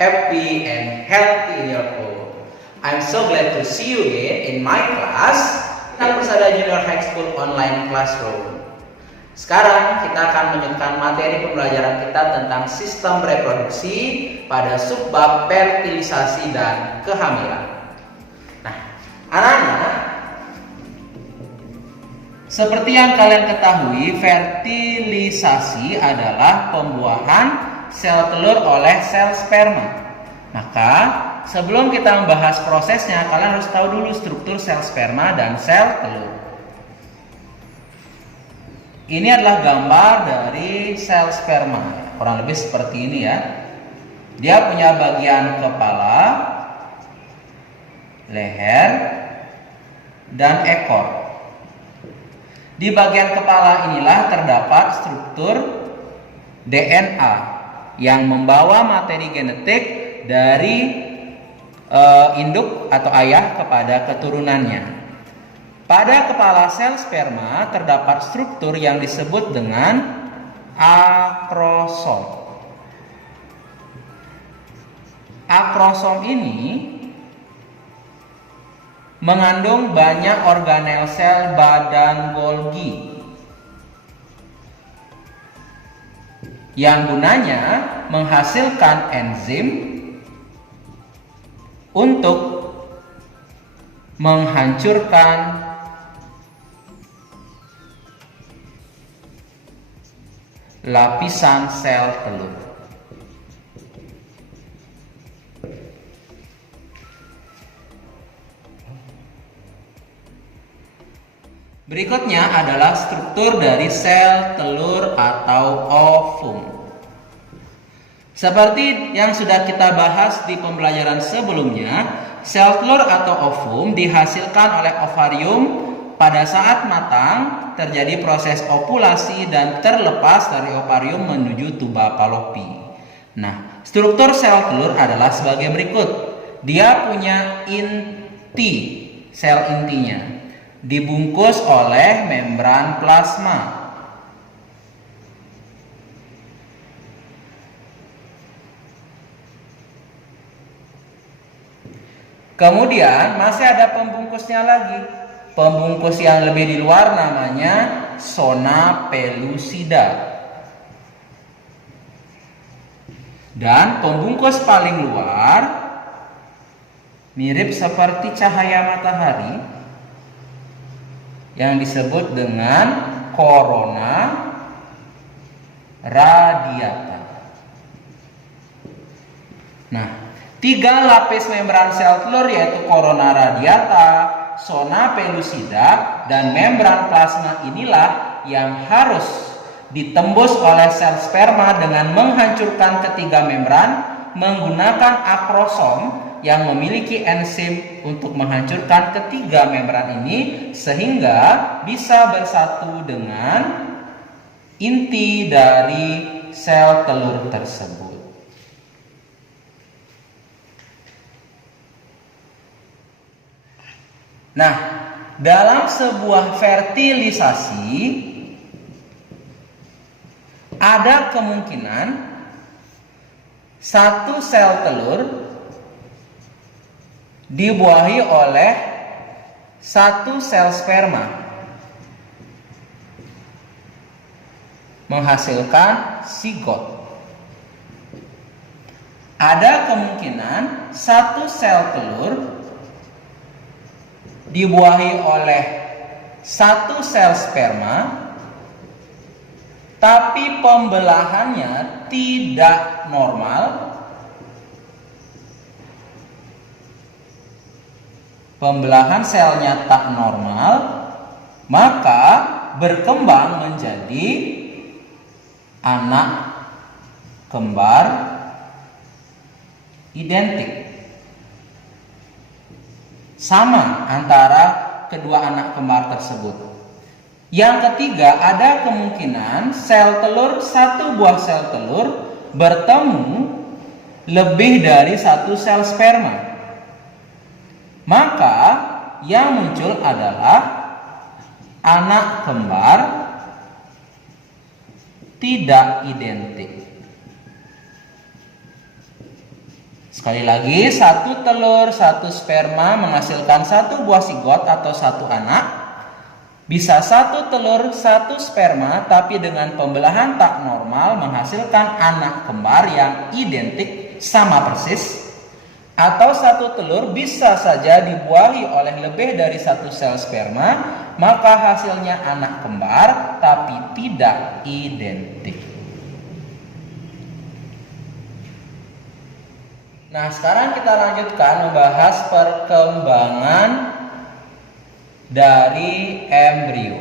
happy and healthy yearful. I'm so glad to see you again in my class, Persada Junior High School Online Classroom. Sekarang kita akan melanjutkan materi pembelajaran kita tentang sistem reproduksi pada subbab fertilisasi dan kehamilan. Nah, anak-anak, seperti yang kalian ketahui, fertilisasi adalah pembuahan sel telur oleh sel sperma. Maka, sebelum kita membahas prosesnya, kalian harus tahu dulu struktur sel sperma dan sel telur. Ini adalah gambar dari sel sperma, kurang lebih seperti ini ya. Dia punya bagian kepala, leher, dan ekor. Di bagian kepala inilah terdapat struktur DNA yang membawa materi genetik dari induk atau ayah kepada keturunannya. Pada kepala sel sperma terdapat struktur yang disebut dengan akrosom. Akrosom ini mengandung banyak organel sel badan Golgi yang gunanya menghasilkan enzim untuk menghancurkan lapisan sel telur. Berikutnya adalah struktur dari sel telur atau ovum. Seperti yang sudah kita bahas di pembelajaran sebelumnya, sel telur atau ovum dihasilkan oleh ovarium pada saat matang, terjadi proses ovulasi dan terlepas dari ovarium menuju tuba Fallopi. Nah, struktur sel telur adalah sebagai berikut. Dia punya inti, sel intinya dibungkus oleh membran plasma. Kemudian masih ada pembungkusnya lagi. Pembungkus yang lebih di luar namanya zona pellucida. Dan pembungkus paling luar mirip seperti cahaya matahari yang disebut dengan corona radiata. Nah, 3 lapis membran sel telur yaitu corona radiata, zona pellucida, dan membran plasma inilah yang harus ditembus oleh sel sperma dengan menghancurkan ketiga membran menggunakan akrosom yang memiliki enzim untuk menghancurkan ketiga membran ini sehingga bisa bersatu dengan inti dari sel telur tersebut. Nah, dalam sebuah fertilisasi ada kemungkinan satu sel telur dibuahi oleh satu sel sperma menghasilkan zigot. Ada kemungkinan satu sel telur dibuahi oleh satu sel sperma tapi pembelahannya tidak normal. Pembelahan selnya tak normal, maka berkembang menjadi anak kembar identik. Sama antara kedua anak kembar tersebut. Yang ketiga, ada kemungkinan sel telur, satu buah sel telur bertemu lebih dari satu sel sperma. Maka yang muncul adalah anak kembar tidak identik. Sekali lagi, satu telur, satu sperma menghasilkan satu buah sigot atau satu anak. Bisa satu telur, satu sperma, tapi dengan pembelahan tak normal menghasilkan anak kembar yang identik sama persis. Atau satu telur bisa saja dibuahi oleh lebih dari satu sel sperma, maka hasilnya anak kembar tapi tidak identik. Nah, sekarang kita lanjutkan membahas perkembangan dari embrio.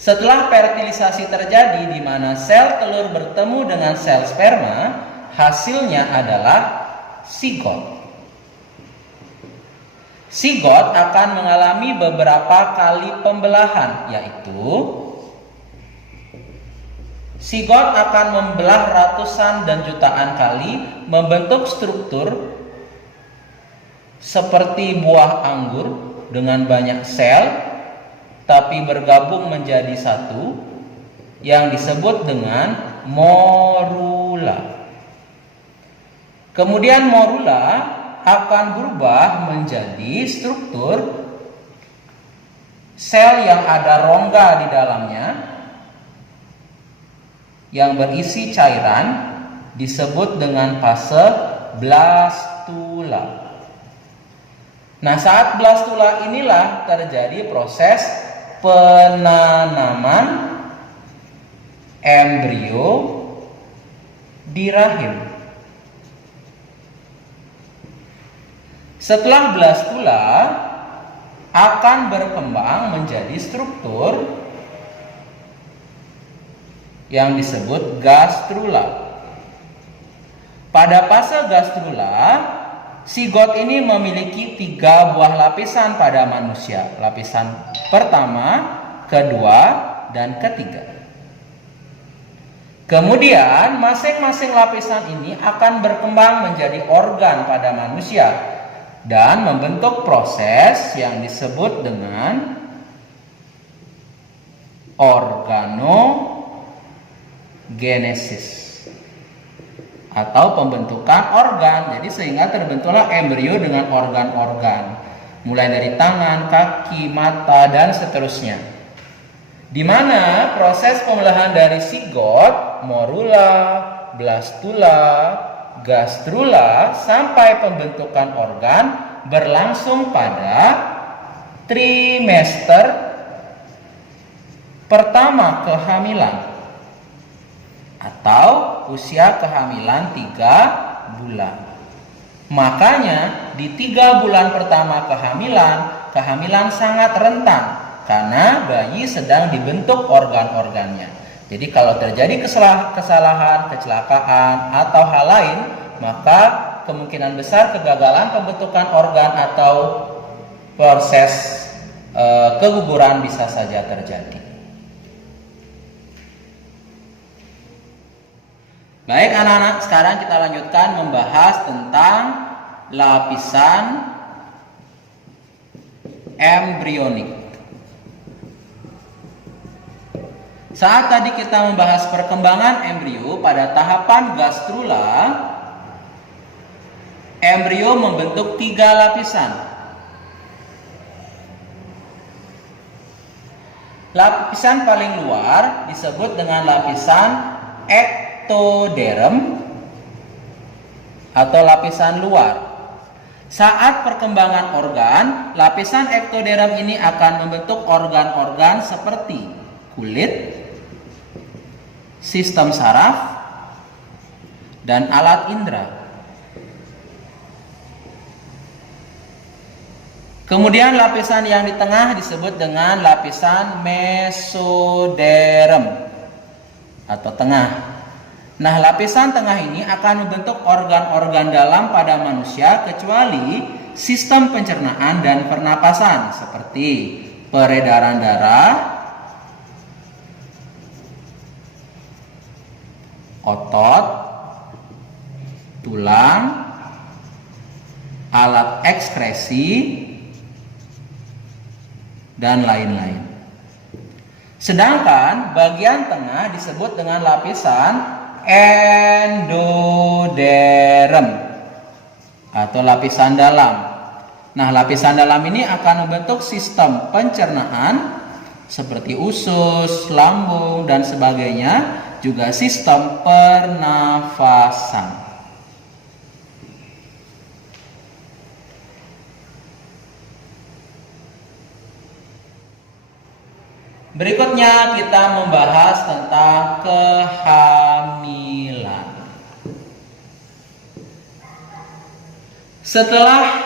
Setelah fertilisasi terjadi di mana sel telur bertemu dengan sel sperma, hasilnya adalah sigot. Sigot akan mengalami beberapa kali pembelahan, yaitu sigot akan membelah ratusan dan jutaan kali, membentuk struktur seperti buah anggur dengan banyak sel, tapi bergabung menjadi satu, yang disebut dengan morula. Kemudian morula akan berubah menjadi struktur sel yang ada rongga di dalamnya, yang berisi cairan, disebut dengan fase blastula. Nah, saat blastula inilah terjadi proses penanaman embrio di rahim. Setelah blastula akan berkembang menjadi struktur yang disebut gastrula. Pada fase gastrula, sigot ini memiliki 3 buah lapisan pada manusia. Lapisan pertama, kedua, dan ketiga. Kemudian masing-masing lapisan ini akan berkembang menjadi organ pada manusia dan membentuk proses yang disebut dengan organogenesis atau pembentukan organ. Jadi sehingga terbentuklah embrio dengan organ-organ, mulai dari tangan, kaki, mata, dan seterusnya. Di mana proses pembelahan dari sigot, morula, blastula, gastrula sampai pembentukan organ berlangsung pada trimester pertama kehamilan atau usia kehamilan 3 bulan. Makanya di 3 bulan pertama kehamilan sangat rentan karena bayi sedang dibentuk organ-organnya. Jadi kalau terjadi kesalahan, kecelakaan atau hal lain, maka kemungkinan besar kegagalan pembentukan organ atau proses keguguran bisa saja terjadi. Baik anak-anak, sekarang kita lanjutkan membahas tentang lapisan embrionik. Saat tadi kita membahas perkembangan embrio pada tahapan gastrula, embrio membentuk 3 lapisan. Lapisan paling luar disebut dengan lapisan ektoderm atau lapisan luar. Saat perkembangan organ, lapisan ektoderm ini akan membentuk organ-organ seperti kulit, sistem saraf, dan alat indera. Kemudian lapisan yang di tengah disebut dengan lapisan mesoderm atau tengah. Nah, lapisan tengah ini akan membentuk organ-organ dalam pada manusia kecuali sistem pencernaan dan pernapasan seperti peredaran darah, otot, tulang, alat ekskresi, dan lain-lain. Sedangkan bagian tengah disebut dengan lapisan endoderm. atau lapisan dalam. Nah, lapisan dalam ini akan membentuk sistem pencernaan seperti usus, lambung, dan sebagainya, juga sistem pernafasan. Berikutnya kita membahas tentang kehamilan. Setelah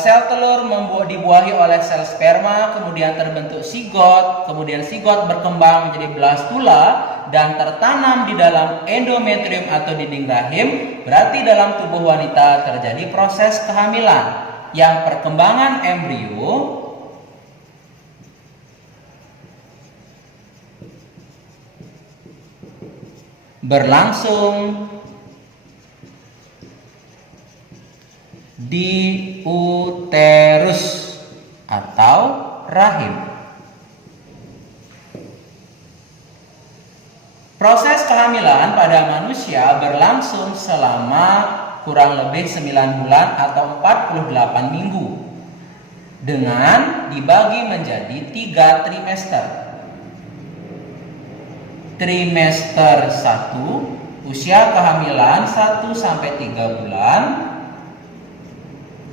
sel telur dibuahi oleh sel sperma, kemudian terbentuk sigot, kemudian sigot berkembang menjadi blastula dan tertanam di dalam endometrium atau dinding rahim, berarti dalam tubuh wanita terjadi proses kehamilan yang perkembangan embrio berlangsung di uterus atau rahim. Proses kehamilan pada manusia berlangsung selama kurang lebih 9 bulan atau 48 minggu dengan dibagi menjadi 3 trimester. Trimester 1 usia kehamilan 1 sampai 3 bulan.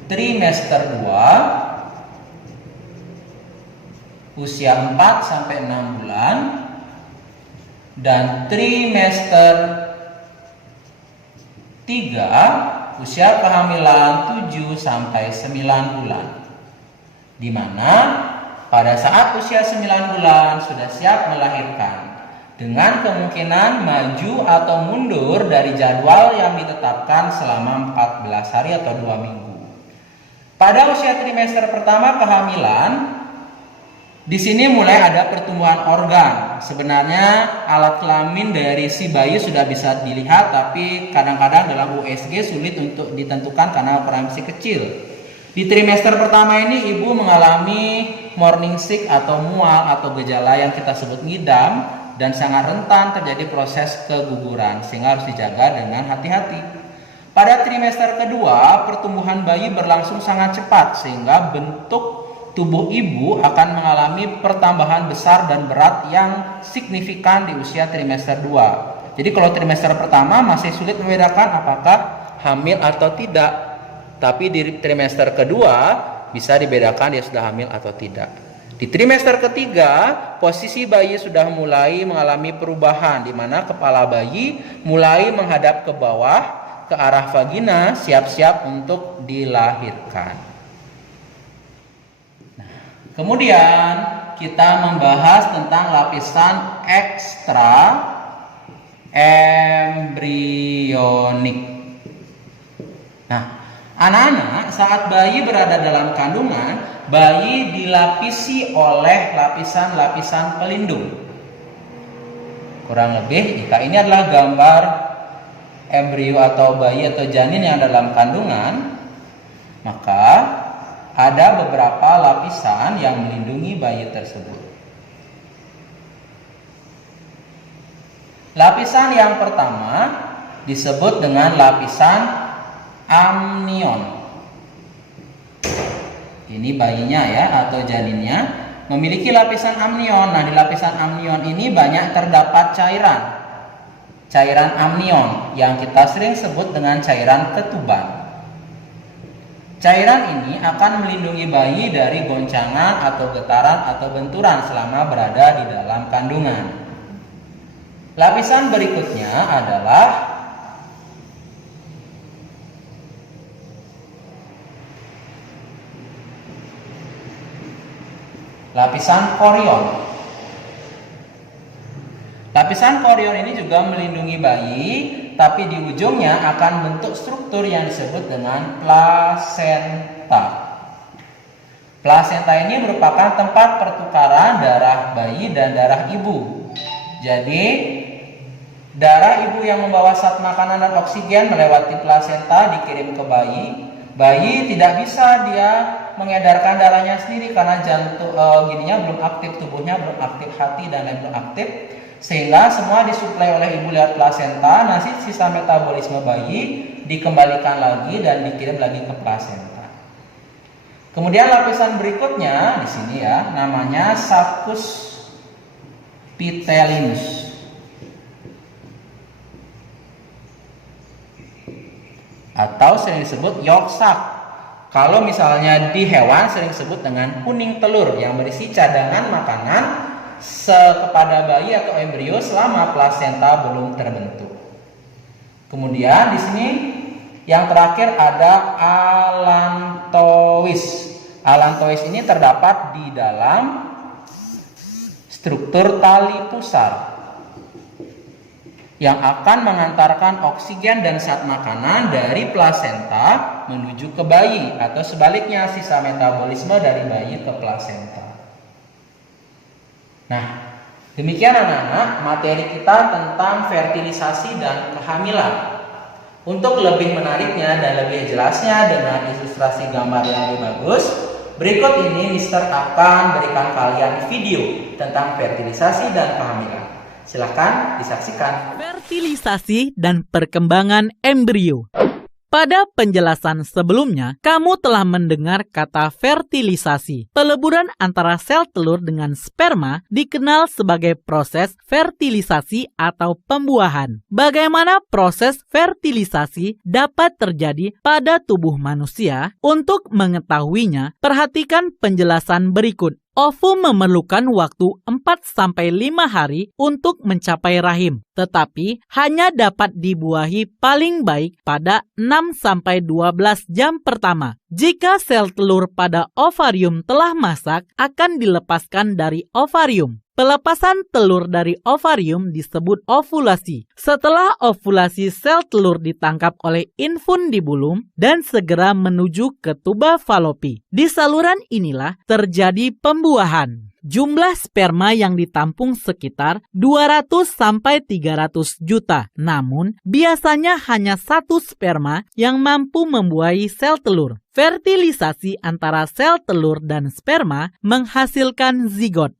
Trimester 2 usia 4 sampai 6 bulan. Dan trimester 3 usia kehamilan 7 sampai 9 bulan. Di mana pada saat usia 9 bulan sudah siap melahirkan, dengan kemungkinan maju atau mundur dari jadwal yang ditetapkan selama 14 hari atau 2 minggu. Pada usia trimester pertama kehamilan, di sini mulai ada pertumbuhan organ. Sebenarnya alat kelamin dari si bayi sudah bisa dilihat, tapi kadang-kadang dalam USG sulit untuk ditentukan karena ukuran masih kecil. Di trimester pertama ini ibu mengalami morning sick atau mual atau gejala yang kita sebut ngidam, dan sangat rentan terjadi proses keguguran, sehingga harus dijaga dengan hati-hati. Pada trimester kedua, pertumbuhan bayi berlangsung sangat cepat, sehingga bentuk tubuh ibu akan mengalami pertambahan besar dan berat yang signifikan di usia trimester 2. Jadi kalau trimester pertama masih sulit membedakan apakah hamil atau tidak, tapi di trimester kedua bisa dibedakan dia sudah hamil atau tidak. Di trimester ketiga, posisi bayi sudah mulai mengalami perubahan, di mana kepala bayi mulai menghadap ke bawah, ke arah vagina, siap-siap untuk dilahirkan. Nah, kemudian kita membahas tentang lapisan ekstra embrionik. Nah, anak-anak saat bayi berada dalam kandungan, bayi dilapisi oleh lapisan-lapisan pelindung. Kurang lebih, jika ini adalah gambar embrio atau bayi atau janin yang dalam kandungan, maka ada beberapa lapisan yang melindungi bayi tersebut. Lapisan yang pertama disebut dengan lapisan amnion. Ini bayinya ya atau janinnya memiliki lapisan amnion. Nah, di lapisan amnion ini banyak terdapat cairan amnion yang kita sering sebut dengan cairan ketuban. Cairan ini akan melindungi bayi dari goncangan atau getaran atau benturan selama berada di dalam kandungan. Lapisan berikutnya adalah lapisan korion. Lapisan korion ini juga melindungi bayi, tapi di ujungnya akan bentuk struktur yang disebut dengan plasenta. Plasenta ini merupakan tempat pertukaran darah bayi dan darah ibu. Jadi, darah ibu yang membawa zat makanan dan oksigen melewati plasenta dikirim ke bayi. Bayi tidak bisa dia mengedarkan darahnya sendiri karena jantung gininya belum aktif, tubuhnya belum aktif, hati dan lain belum aktif. Sehingga semua disuplai oleh ibu lewat plasenta, nanti sisa metabolisme bayi dikembalikan lagi dan dikirim lagi ke plasenta. Kemudian lapisan berikutnya di sini ya, namanya saccus pitellinus atau sering disebut yolk sac. Kalau misalnya di hewan sering disebut dengan kuning telur yang berisi cadangan makanan kepada bayi atau embrio selama plasenta belum terbentuk. Kemudian di sini yang terakhir ada allantois. Allantois ini terdapat di dalam struktur tali pusar yang akan mengantarkan oksigen dan zat makanan dari plasenta menuju ke bayi atau sebaliknya sisa metabolisme dari bayi ke plasenta. Nah, demikian anak-anak materi kita tentang fertilisasi dan kehamilan. Untuk lebih menariknya dan lebih jelasnya dengan ilustrasi gambar yang lebih bagus, berikut ini Mister akan berikan kalian video tentang fertilisasi dan kehamilan. Silahkan disaksikan. Fertilisasi dan perkembangan embrio. Pada penjelasan sebelumnya, kamu telah mendengar kata fertilisasi. Peleburan antara sel telur dengan sperma dikenal sebagai proses fertilisasi atau pembuahan. Bagaimana proses fertilisasi dapat terjadi pada tubuh manusia? Untuk mengetahuinya, perhatikan penjelasan berikut. Ovum memerlukan waktu 4-5 hari untuk mencapai rahim, tetapi hanya dapat dibuahi paling baik pada 6-12 jam pertama. Jika sel telur pada ovarium telah masak, akan dilepaskan dari ovarium. Pelepasan telur dari ovarium disebut ovulasi. Setelah ovulasi, sel telur ditangkap oleh infundibulum dan segera menuju ke tuba falopi. Di saluran inilah terjadi pembuahan. Jumlah sperma yang ditampung sekitar 200-300 juta. Namun, biasanya hanya satu sperma yang mampu membuahi sel telur. Fertilisasi antara sel telur dan sperma menghasilkan zigot.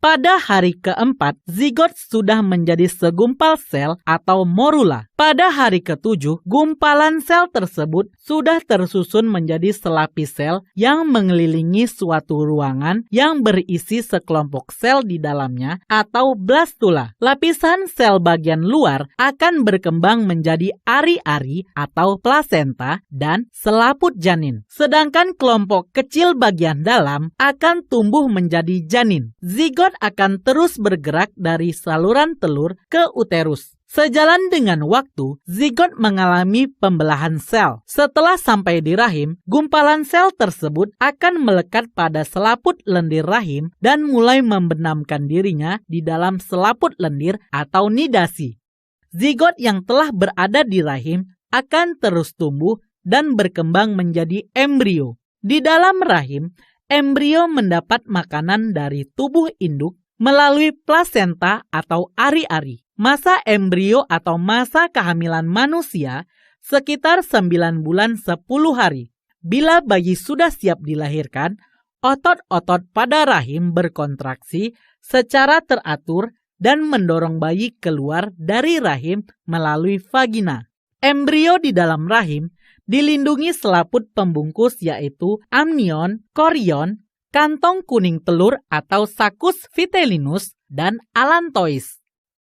Pada hari keempat, zigot sudah menjadi segumpal sel atau morula. Pada hari ketujuh, gumpalan sel tersebut sudah tersusun menjadi selapis sel yang mengelilingi suatu ruangan yang berisi sekelompok sel di dalamnya atau blastula. Lapisan sel bagian luar akan berkembang menjadi ari-ari atau plasenta dan selaput janin. Sedangkan kelompok kecil bagian dalam akan tumbuh menjadi janin. Zigot akan terus bergerak dari saluran telur ke uterus. Sejalan dengan waktu, zigot mengalami pembelahan sel. Setelah sampai di rahim, gumpalan sel tersebut akan melekat pada selaput lendir rahim dan mulai membenamkan dirinya di dalam selaput lendir atau nidasi. Zigot yang telah berada di rahim akan terus tumbuh dan berkembang menjadi embrio. Di dalam rahim, embrio mendapat makanan dari tubuh induk melalui plasenta atau ari-ari. Masa embrio atau masa kehamilan manusia sekitar 9 bulan 10 hari. Bila bayi sudah siap dilahirkan, otot-otot pada rahim berkontraksi secara teratur dan mendorong bayi keluar dari rahim melalui vagina. Embrio di dalam rahim dilindungi selaput pembungkus yaitu amnion, korion, kantong kuning telur atau saccus pitellinus, dan allantois.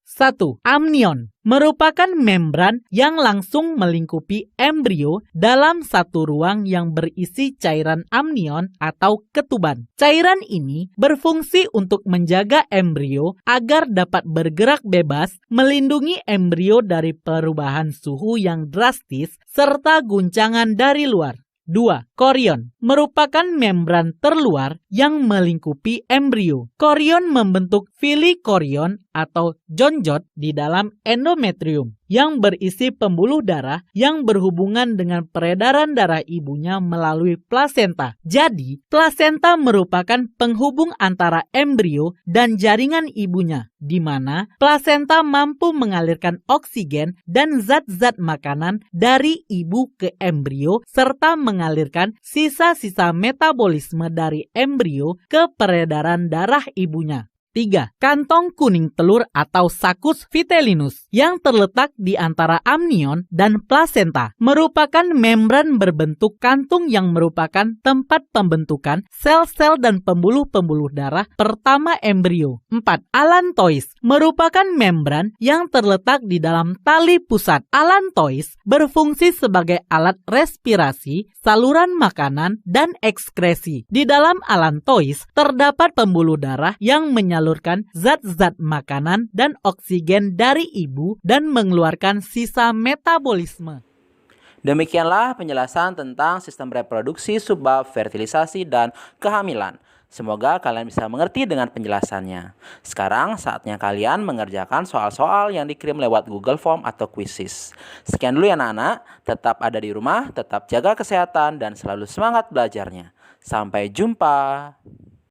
1. Amnion merupakan membran yang langsung melingkupi embrio dalam satu ruang yang berisi cairan amnion atau ketuban. Cairan ini berfungsi untuk menjaga embrio agar dapat bergerak bebas, melindungi embrio dari perubahan suhu yang drastis serta guncangan dari luar. 2. Korion merupakan membran terluar yang melingkupi embrio. Korion membentuk filikorion atau jonjot di dalam endometrium yang berisi pembuluh darah yang berhubungan dengan peredaran darah ibunya melalui plasenta. Jadi, plasenta merupakan penghubung antara embrio dan jaringan ibunya, di mana plasenta mampu mengalirkan oksigen dan zat-zat makanan dari ibu ke embrio serta mengalirkan sisa-sisa metabolisme dari embrio ke peredaran darah ibunya. 3. Kantong kuning telur atau saccus vitellinus yang terletak di antara amnion dan plasenta merupakan membran berbentuk kantung yang merupakan tempat pembentukan sel-sel dan pembuluh-pembuluh darah pertama embrio. 4. Allantois merupakan membran yang terletak di dalam tali pusat. Allantois berfungsi sebagai alat respirasi, saluran makanan, dan ekskresi. Di dalam allantois terdapat pembuluh darah yang menyalurkan zat-zat makanan dan oksigen dari ibu dan mengeluarkan sisa metabolisme. Demikianlah penjelasan tentang sistem reproduksi, subbab, fertilisasi, dan kehamilan. Semoga kalian bisa mengerti dengan penjelasannya. Sekarang saatnya kalian mengerjakan soal-soal yang dikirim lewat Google Form atau quizzes. Sekian dulu ya anak-anak, tetap ada di rumah, tetap jaga kesehatan, dan selalu semangat belajarnya. Sampai jumpa.